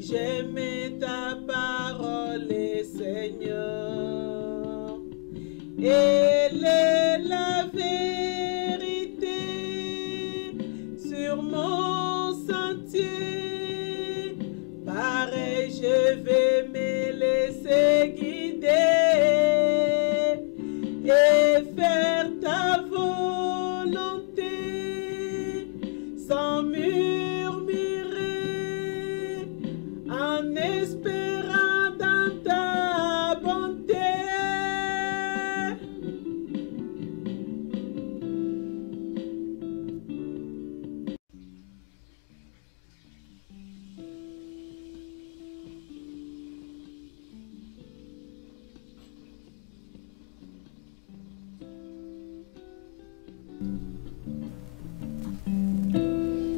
J'aimais ta parole, Seigneur. Elle est la vérité sur mon sentier. Pareil, je vais me laisser guider et faire ta volonté sans murmurer, en espérant dans ta bonté.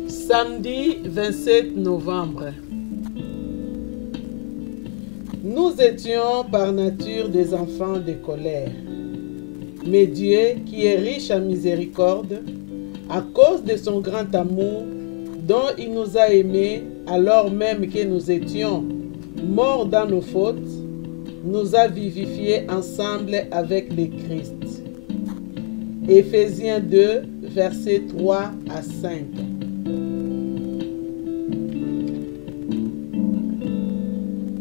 Samedi 27 novembre. Nous étions par nature des enfants de colère. Mais Dieu, qui est riche en miséricorde, à cause de son grand amour, dont il nous a aimés alors même que nous étions morts dans nos fautes, nous a vivifiés ensemble avec le Christ. Éphésiens 2, versets 3 à 5.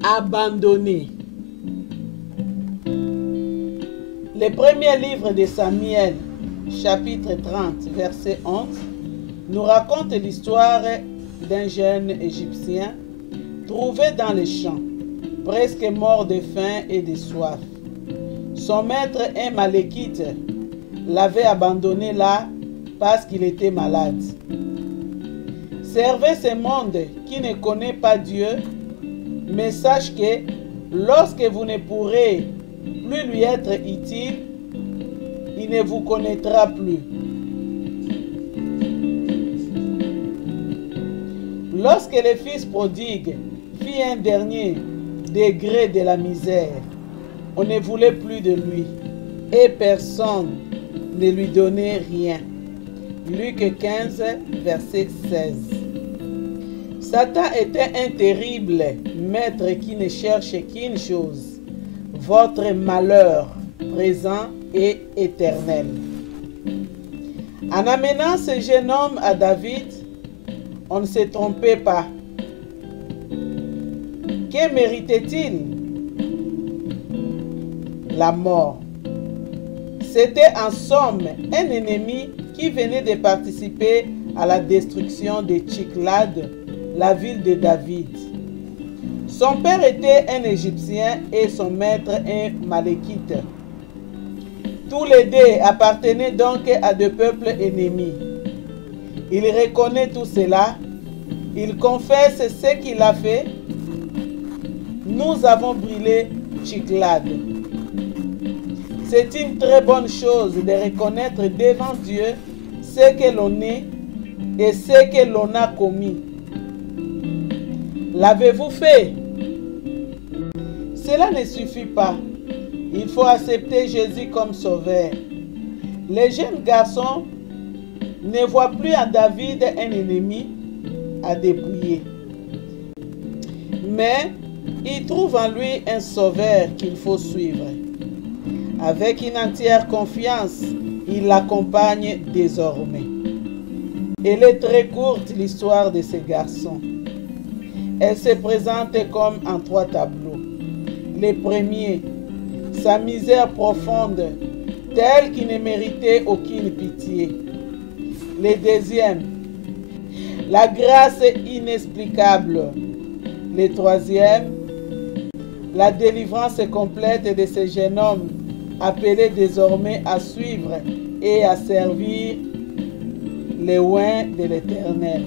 Abandonné. Le premier livre de Samuel, chapitre 30, verset 11, nous raconte l'histoire d'un jeune Égyptien trouvé dans les champs, presque mort de faim et de soif. Son maître, un Malékite, l'avait abandonné là parce qu'il était malade. Servez ce monde qui ne connaît pas Dieu, mais sache que lorsque vous ne pourrez plus lui être utile, il ne vous connaîtra plus. Lorsque le fils prodigue fit un dernier degré de la misère, on ne voulait plus de lui et personne ne lui donnait rien. Luc 15, verset 16. Satan était un terrible maître qui ne cherche qu'une chose, votre malheur présent et éternel. En amenant ce jeune homme à David, on ne se trompait pas. Que méritait-il? La mort. C'était en somme un ennemi qui venait de participer à la destruction de Tchiklad, la ville de David. Son père était un Égyptien et son maître un Malékite. Tous les deux appartenaient donc à deux peuples ennemis. Il reconnaît tout cela. Il confesse ce qu'il a fait. Nous avons brûlé Tchiklad. C'est une très bonne chose de reconnaître devant Dieu ce que l'on est et ce que l'on a commis. L'avez-vous fait? Cela ne suffit pas. Il faut accepter Jésus comme sauveur. Les jeunes garçons ne voient plus en David un ennemi à dépouiller. Mais ils trouvent en lui un sauveur qu'il faut suivre. Avec une entière confiance, il l'accompagne désormais. Elle est très courte, l'histoire de ce garçon. Elle se présente comme en 3 tableaux. Le premier, sa misère profonde, telle qu'il ne méritait aucune pitié. Le deuxième, la grâce inexplicable. Le troisième, la délivrance complète de ce jeune homme, appelé désormais à suivre et à servir les oins de l'Éternel.